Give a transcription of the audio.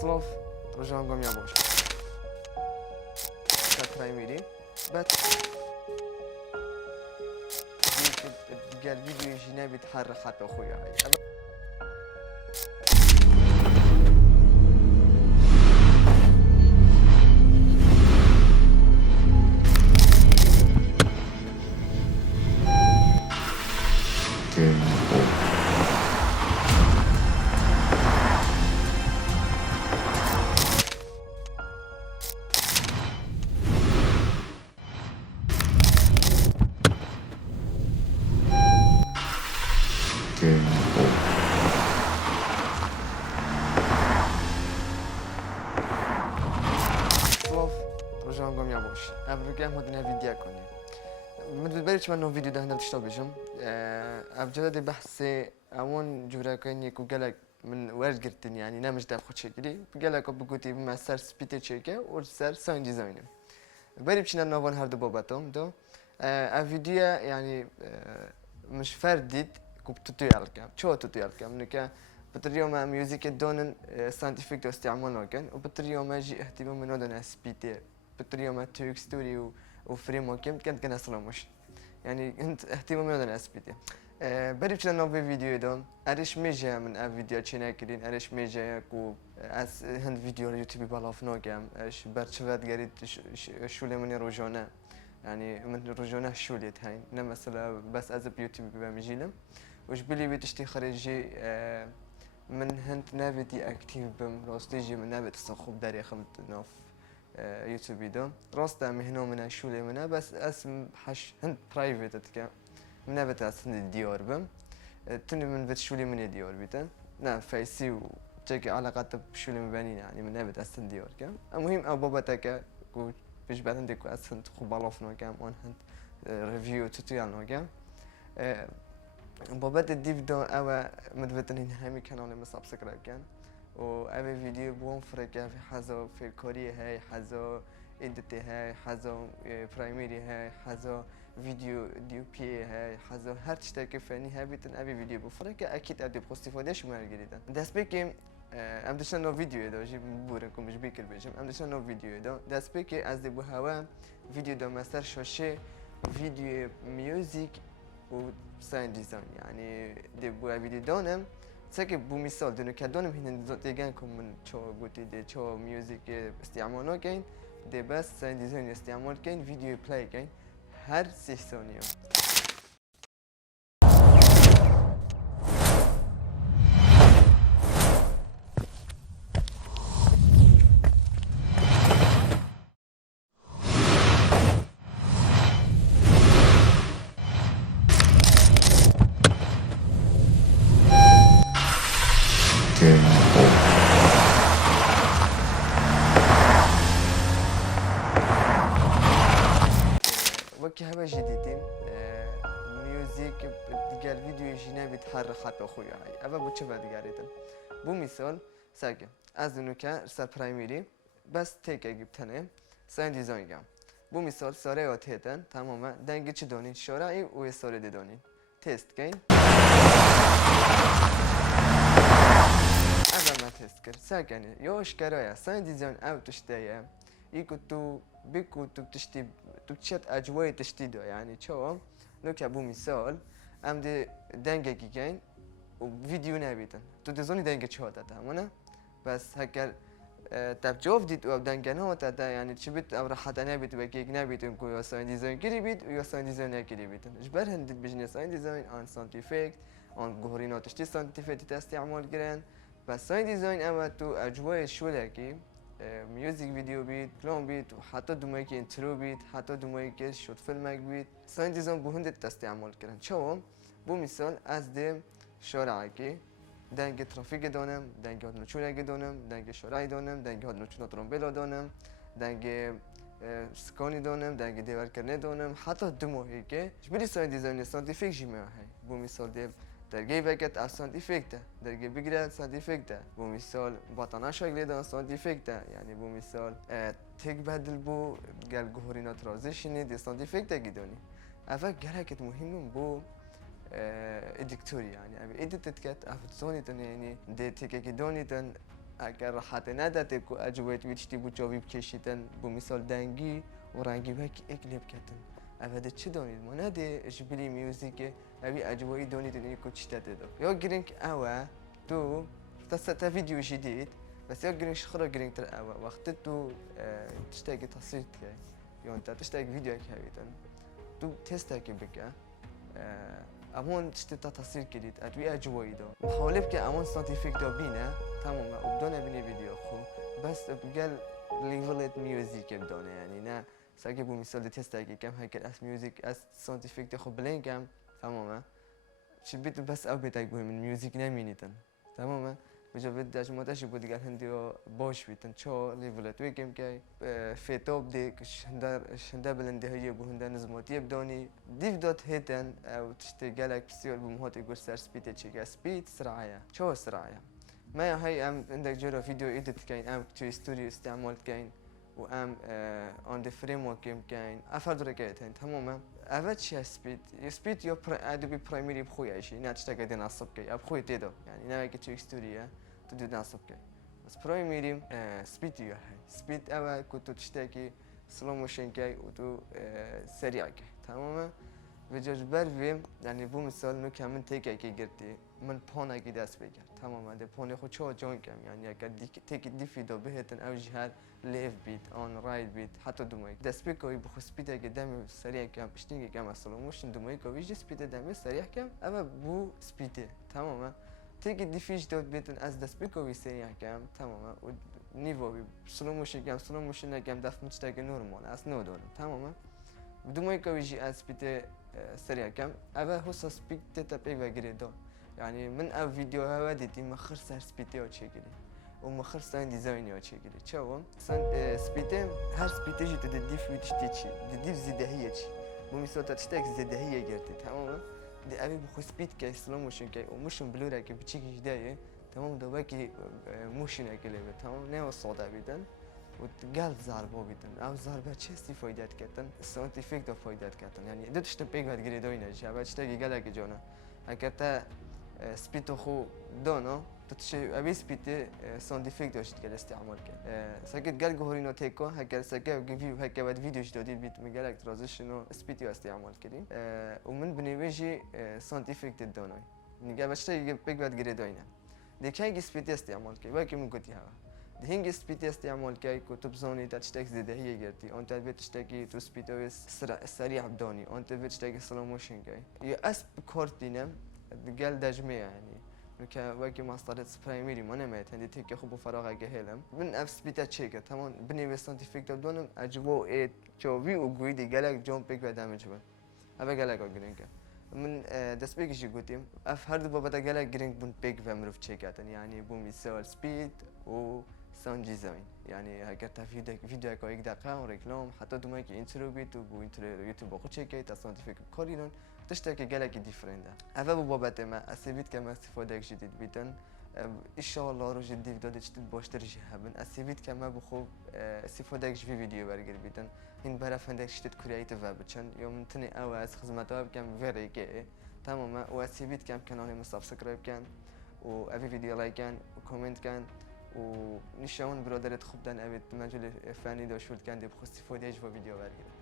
صلاف رجعهم قام يابوش برايمري بس قال فيديو يجينا بيتحرك حتى اخويا هاي صلاف رجعهم قام يابوش افريقيا مدنا فيديو كوني من بالبلش منو فيديو ده هنا تشتغل بيجم ابجد بحثي اون جورا كوني كوجلك من ورد قرتني يعني نمش ده بخد شكلي بقولك بقولي مع سر سبيتي شركة وسر ساين ديزاين بري بشنا نوفن هردو باباتهم دو الفيديو يعني مش فرديد كوب توتويال كام شو توتويال كام نكا بطريقة ما ميوزك دونن ساينتفك دو استعمال وكان وبطريقة ما جي اهتمام من ودن سبيتي بطريقة ما تيك ستوري وفريم وكم كان اصلا مش يعني انت اهتمام من ودن سبيتي بري بشنا نوفي فيديو دو اريش ميجا من الفيديو تشينا كرين اريش ميجا كو از هند فيديو اليوتيوب بالاف نوكام اش برشفات قريت شو مني روجونا يعني من روجونا شوليت هاي نما مثلا بس از بيوتيوب بمجيلم وش بلي بتشتي خارجي من هند نافيتي اكتيف بم راستيجي من نافت الصخوب داري خمت نوف يوتيوب دو راستا مهنو من شولي منا بس اسم حش هند برايفت تكا من نافت اسم ديور بم تني من فت شولي من ديور بيتن نا فايسي وتشكي علاقات بشولي مبانين يعني من نافت اسم ديور كام المهم او بابا تكا كو بيش بعد عندك اسم خبالوف نو كام اون هند ريفيو توتويال نو كام بابات الديف دو او مدفتنين همي كانوا لما سبسكرايب كان و اوه فيديو بوم فرقه في حزو في كوريا هاي حزو اديتي هاي حزو برايمري هاي حزو فيديو ديو بي هاي حزو هر تشتاكي فاني هابيتن اوه فيديو بفرقه اكيد ادي بوستيفادش مال جديدا داس بيكي ام دشنا نو فيديو دو جيب بورنكم مش بيكر بيجم ام دشنا نو فيديو دو داس بيكي از دي بو هوا فيديو دو ماستر شوشي فيديو ميوزك و ساين ديزاين يعني دي بو فيديو دونم سكي بو مثال دونو كدونم هنا ديجانكم من شو قلتي دي شو ميوزك استعمالو كاين دي بس ساين ديزاين استعمال كاين فيديو بلاي كاين هر 6 ثانية وكي هوا جديدين ميوزيك قال فيديو يجينا بيتحرك حتى اخويا هاي ابا بتشوفها دقاريتن بو مثال ساكن از نوكا سر برايمري بس تيك جبتنه ساين ديزاين جام بو مثال ساره واتهتن تماما دنگی چه دونین شورایی و ساره دونین تست کن اول ما تست کرد ساکن یوش کرایا ساین ديزاين او تشتایا يكو تو بيكو تو بتشتي تو تشت اجواء تشتيدو يعني شو نوكا بو مثال ام دي دنگه كين وفيديو نابيتن تو دزوني دنگه شو تاتا منا بس هكر تاب جوف ديت و دنگه نو تاتا يعني تشبت او راح نابيت وكيك نابيتن كو ساين ديزاين كريبيت و ساين ديزاين كريبيتن جبر هندت بجني ساين ديزاين ان سانتيفيك ان غورينو تشتي سانتيفيك تستعمل جران بس ساين ديزاين اما تو اجواء شو لكي ميوزك فيديو بيت كلون بيت وحتى دموي که انترو بيت حتى دموي که شورت فيلمك بيت ساين ديزاين بو هند تستعمل كرن شو بو مثال از دم شارع که دنگ ترافیک دانم دنگ هات نوچونه دانم دنگ شارعی دانم دنگ هات نوچونه ترامبلا دانم دنگ سکانی دانم دنگ دیوار کرنه دانم حتی دموی که بری ساين ديزاين سانتیفیک جیمه هاي بو مثال دم درجه وقت از سانتیفیک ده درجه بگیره سانتیفیک ده بو مثال باطنه شکل ده سانتیفیک ده یعنی بو مثال تک بدل بو گل گهورینا ترانزیشنی ده سانتیفیک ده گیدانی اول گرکت مهمم بو ادکتوری يعني ابي ادیت کت افت زونی تن یعنی ده تک گیدانی تن اگر راحت نداده که اجوایت ویچتی بود جاوی بکشیدن بو مثال دنگی و رنگی وکی اکلیب کتن اوه چه دانید ما نده اجبری میوزیک اوی اجوایی دانید اینی که چی داده دو یا گرینگ اوه تو تا ویدیو جدید بس یا گرینگ شخرا گرینگ تر اوه وقت تو تشتاقی تصویر که یا انت تشتاقی ویدیو که هیتن تو تستاقی بکه امون تشتتا تصویر کردید ادوی اجوایی دو محاوله که امون سانتیفیک دو بینه تمام بدون بینی ویدیو خو بس بقول لیولت میوزیک بدونه یعنی نه ساگی بو مثال تستاقی کم هکر اس میوزیک اس سانتیفیک دو خو بلینگم تمامه چی بیت بس او بیت اگه من میوزیک نمینیدن تمامه بجا بد داش متاش بود قال هنديو باش بيتن شو ليفلت ويكم كاي في توب ديك شندا بلندي هي بو هندا نزموت يبدوني ديف دوت هيتن او تشتي قالك بسيول بمهوت يقول سر سبيد تشيكا سبيد سرعه شو سرعه ما هي ام عندك جرى فيديو ايديت كاين ام تو ستوديو استعملت كاين وام اون ذا فريم ورك كاين افرد ركايتين تماما اول شيء سبيد يو ادوبي برايمري بخويا شيء ناتشتاك دي نصب كي ابخوي تيدو يعني نايك تو ستوديو تدو نصب كي بس برايمري سبيد يو هاي سبيد اول كنت تشتاكي سلو موشن كي وتو سريع كي تماما بجوج برفيم يعني بو مثال نو كمن تيكي كي قرتي من بونا كي داس بيجر تماما ده بوني خو شو جوين كم يعني اگر تيكي دي فيدو بهتن او جهات ليف بيت اون رايت بيت حتى دوماي داس بيكو يبخو سبيد قدامي سريع كم بشتيني كم سلو موشن دوماي كو بيجي سبيد قدامي سريع كم اما بو سبيد تماما تيكي دي فيش دوت بيتن از داس بيكو سريع كم تماما نيفو سلو موشن كم داف متشتاق نورمال اس نو دون تماما دوماي كو يجي از سبيد سريع كم أبا هو سبيك تتابع وغيره يعني من أو فيديو هوا ديتي مخر سر سبيتي أو شيء كده ومخر سان ديزاين أو شيء كده شو سان سبيتي هر سبيتي جت تدي في تشتيشي تدي زيادة هي شيء بمثال تشتاق زيادة هي جرتي تمام دي أبي بخو سبيد كي سلو موشن كي وموشن بلورا كي بتشيك جداية تمام ده باقي موشن أكله تمام نه الصوت أبيدن وتقال زاربو بيتن او زاربه چه استفاده کردن سانتیفیک دو فایده کردن یعنی دو تشت پیگ ود گری دوینه جواب چتگی گله کی جونا اگر تا سپیتو خو دونو تو تش ابي سپیت سانتیفیک داشت که استعمال کرد ساکت گل گهورینو تیکو اگر ساکه گیو هک ود ویدیو جدید بیت میگل ترانزیشنو سپیتو استعمال کردیم و من بنویجی سانتیفیک دونو نگه بچتگی پیگ ود گری دوینه دیگه سپیت استعمال کرد و کی مگوتی ها هنگی سپیت استعمال کی کتب زانی تشتک زده هی گرتی آن تبیت تشتکی تو سپیتو سریع بدانی آن تبیت تشتکی سلو موشن کی یا اسب کارتینم گل دجمه یعنی که وقتی ماسترت پرایمری منم هندی تیک خوب فراغ گهلم من اف سپیت چیکه تمام بنی سانتیفیک دادم اجوا ات چوی و گویی گلک جامپیک و دامج بود اوه گلک آگرینگ من دست بگیشی گوییم اف هر دو بابت گلک گرینگ بون پیک و مروف چیکاتن یعنی بو مثال سپید و ساوند ديزاين يعني هكذا فيديو كايك دقيقة وريكلام حتى دوما كي انترو بيت وبو انترو يوتيوب اخو تشيكي تصنيفك كورينون تشتكي جالك ديفرندا هذا بابات ما اسيفيت كما استفادة جديد بيتن ان شاء الله رو جدي فيديو تشتد باشتر جهبن اسيفيت كما بخو استفادة في فيديو برجر بيتن هن برا فندك شتت كرياتيف بچن يوم تني اواز خدماتها بكم فيري كي تماما واسيفيت كم كانال سبسكرايب كان وافي فيديو لايك كان وكومنت كان ونشون برادرت خوب دن ابد مجال فنی داشت کندی بخواستی فودیج و ویدیو برگرد